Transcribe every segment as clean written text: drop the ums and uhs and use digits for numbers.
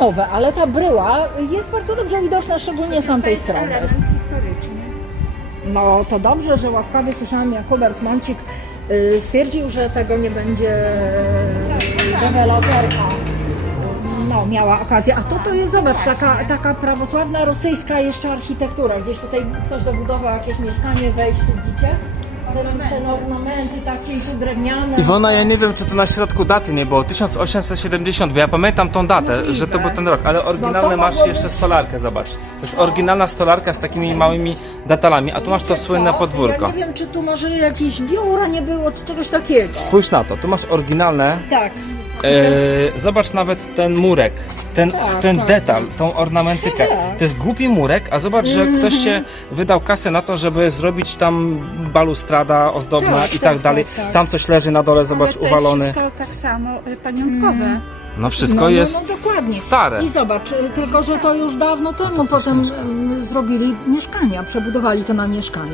nowe, ale ta bryła jest bardzo dobrze widoczna, szczególnie z tamtej strony. To jest element historyczny. No to dobrze, że łaskawie słyszałam, jak Hubert Moncik stwierdził, że tego nie będzie deweloperka miała okazję. A to jest, zobacz, taka prawosławna, rosyjska jeszcze architektura. Gdzieś tutaj ktoś dobudował jakieś mieszkanie, wejście, widzicie? Te ornamenty takie tu drewniane. Iwona, ja nie wiem, czy to na środku daty nie było, 1870, bo ja pamiętam tą datę, Możliwe. że to był ten rok, ale oryginalne masz mogło jeszcze być- stolarkę, zobacz. To jest oryginalna stolarka z takimi małymi detalami, a tu masz to Wiecie słynne co? podwórko. Ja nie wiem, czy tu może jakieś biura nie było, czy czegoś takiego. Spójrz na to, tu masz oryginalne, Tak. zobacz nawet ten murek, ten Tak. detal, tą ornamentykę. Tak. To jest głupi murek, a zobacz, że ktoś się wydał kasę na to, żeby zrobić tam balustrada ozdobna Tak, i tak, tak dalej. tak. Tam coś leży na dole, zobacz, Ale to uwalony. jest wszystko tak samo pamiątkowe. No wszystko jest dokładnie. stare. I zobacz, tylko że to już dawno temu potem zrobili mieszkania, przebudowali to na mieszkania.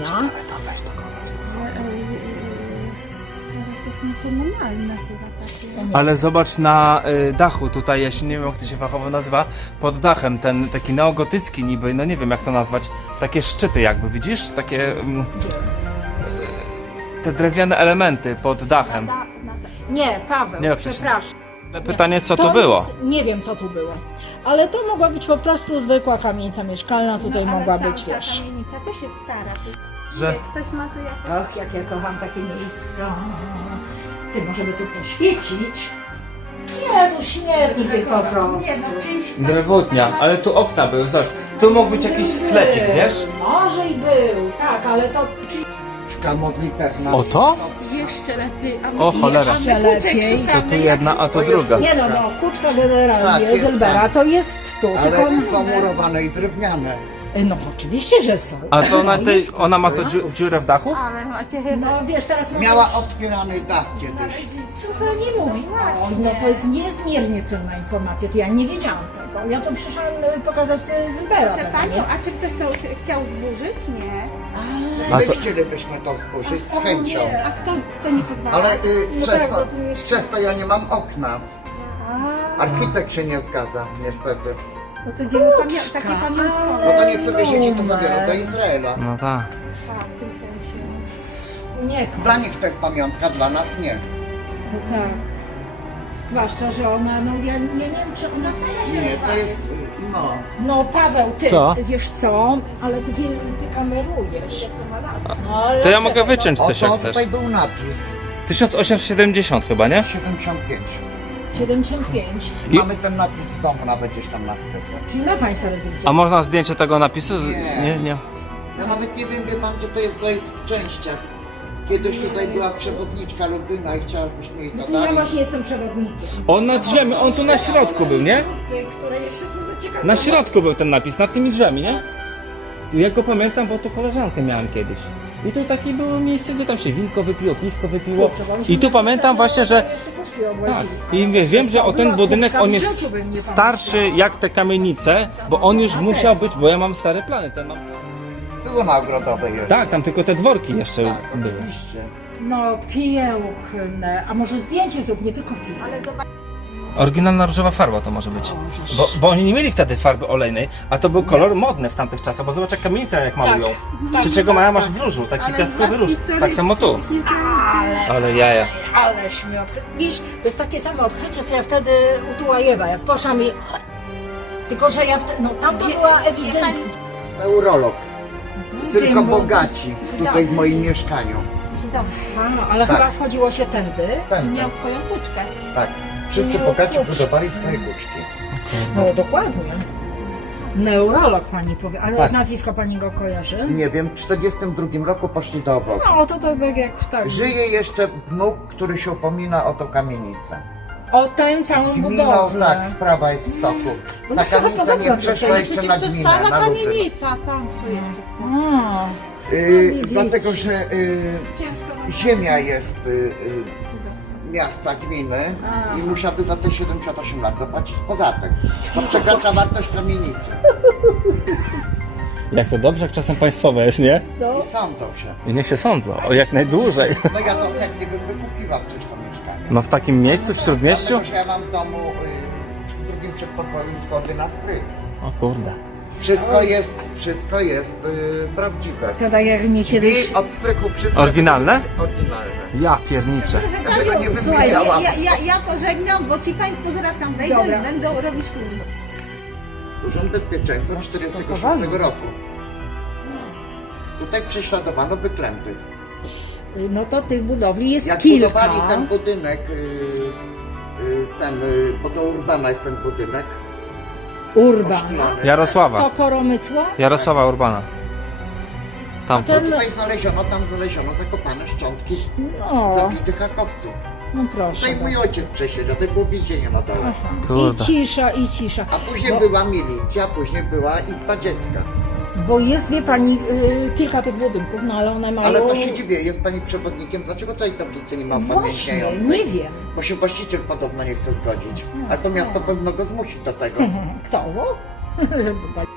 To są komunalne chyba takie. Ale zobacz na dachu tutaj, ja się nie wiem jak to się fachowo nazywa, pod dachem, ten taki neogotycki niby, no nie wiem jak to nazwać, takie szczyty jakby, widzisz? Takie te drewniane elementy pod dachem. Nie, Paweł, Nie, wcześniej. przepraszam. Ale pytanie co to było? Jest, nie wiem co tu było, ale to mogła być po prostu zwykła kamienica mieszkalna, tutaj No, ale mogła ta- być, ta wiesz. kamienica też jest stara. Że Ktoś ma tu jakieś... Och, jak ja kocham takie miejsca. Ty, może by tu poświecić? Nie, tu śmietnik jest po prostu. Nie, no czyjś... drewutnia, ale tu okna były, zobacz, tu mógł być jakiś sklepik, wiesz? Może i był, tak, ale to... modlitewna. O to? Jeszcze lepiej. A my O cholera. a my Jeszcze kuczek lepiej. szukamy, To tu jak- jedna, a to druga. Nie no, kuczka generalnie Tak, jest Zelbera tam. to jest tu, tylko... Ale są murowane i drewniane. No oczywiście, że są. A to No, jest ona ma to dziurę w dachu? Ale macie chyba... No wiesz, teraz Miała otwierany dach kiedyś. Słuchaj, nie mój. No to jest niezmiernie cenna informacja, to ja nie wiedziałam tego. Ja to przyszłam pokazać te Zelbera. Proszę tego, panią, nie? a czy ktoś to chciał zburzyć? Nie. A My to- chcielibyśmy to zburzyć z chęcią. A kto nie pozwala? Ale No przez, tak, to, bo tu jeszcze- przez to ja nie mam okna. Architekt się nie zgadza, niestety. No to dzieło takie pamiątkowe. No to niech sobie siedzi, to zabiorą do Izraela. No tak. A, w tym sensie. Nie, Dla nich to jest pamiątka, dla nas nie. to tak. Zwłaszcza, że ona, no ja nie wiem, czy ona Nie, to jest, no. No Paweł, ty, Co? wiesz co, ale ty kamerujesz. Ale To ja mogę czekaj, wyciąć O, coś jak to chcesz. tutaj był napis. 1870 chyba, nie? 75. No, 75. Mamy ten napis w domu nawet gdzieś tam na sklepie. Czyli ma Państwa rezydencję. A można zdjęcie tego napisu? Nie. Nie. Ja nawet nie wiem, wie pan, że to jest w częściach. Kiedyś tutaj była przewodniczka Lublina i chciałabyśmy jej Ja dodali. właśnie jestem przewodnikiem. On nad drzwiami, on tu na środku był, nie? Które jeszcze są zaciekawione. Na środku był ten napis, nad tymi drzwiami, nie? Ja go pamiętam, bo tu koleżankę miałem kiedyś. I tu takie było miejsce, gdzie tam się winko wypiło, piwko wypiło. I tu pamiętam właśnie, że tak. I wiem, że o ten budynek on jest starszy jak te kamienice, bo on już musiał być, bo ja mam stare plany. Ten mam... Było na Ogrodowej jeszcze. Tak, tam tylko te dworki jeszcze były. Oczywiście. No piękne. A może zdjęcie zrób, nie tylko film. Ale zobacz, Oryginalna różowa farba to może być. Bo oni nie mieli wtedy farby olejnej, a to był kolor modny w tamtych czasach, bo zobacz jak kamienice jak malują. tak, Czy czego tak, mają tak. masz w różu, taki ale piaskowy róż. was Tak samo tu. historycznie. Ale jaja. Aleś mnie odkrył. Widzisz, to jest takie samo odkrycie, co ja wtedy u Tułajewa, jak poszłam i... Tylko, że ja wtedy, no tam to była ewidentnie. Neurolog. Tylko Wiem, bo- bogaci tutaj w moim mieszkaniu. Dobrze. A, ale Tak. chyba wchodziło się tędy. Ten, Miał swoją kuczkę. tak. Wszyscy bogaci budowali swoje kuczki. No dokładnie. Neurolog pani powie, ale Tak. nazwisko pani go kojarzy? Nie wiem, w 42 roku poszli do obozu. No to tak jak w tak. Żyje jeszcze wnuk, który się upomina o tą kamienicę. O tę całą Z gminą, budowlę. tak, sprawa jest w toku. Bo Ta jest trochę kamienica nie podobna do przeszła tej. jeszcze Przecież na to gminę, stara na Lublin. kamienica, co on tu jeszcze chce? A, Dlatego, że Ciężko wam ziemia jest miasta, gminy i musiałby za te 78 lat zapłacić podatek. To przekracza wartość kamienicy. Jak to dobrze, jak czasem państwowe jest, nie? no. I sądzą się. I niech się sądzą, o jak najdłużej. No ja to chętnie bym wykupiła przecież to mieszkanie. No w takim miejscu, w śródmieściu? Dlatego, że ja mam w domu w drugim przedpokoju schody na strych. O kurde. Wszystko jest prawdziwe. To tak jak mnie kiedyś... Drzwi od strychu wszystko. Oryginalne? Oryginalne. Ja pierniczę. Ja tego nie Słuchaj, wymieniałam. Ja pożegnam, bo ci państwo zaraz tam wejdą Dobra. i będą robić film. Urząd Bezpieczeństwa 1946 poważnie. roku. Tutaj prześladowano wyklętych. No to tych budowli jest Jak kilka. budowali ten budynek, bo to Urbana jest ten budynek, Urbana. oszklony. Jarosława. To Koromysła? Jarosława Urbana. Tamto. Ten- Tutaj tam znaleziono zakopane szczątki No, zabitych hakowców. no proszę. Tutaj mój ojciec przesiedział, tutaj było więzienie na dole. Aha. Kurde. I cisza. A później Bo- była milicja, a później była Izba Dziecka. Bo jest, wie pani, kilka tych budynków, no ale one mają... Ale to się dziwię, jest pani przewodnikiem, dlaczego tutaj tablicy nie ma Właśnie, upamiętniającej? nie wiem. Bo się właściciel podobno nie chce zgodzić. Ale to miasto powinno go zmusić do tego. Kto?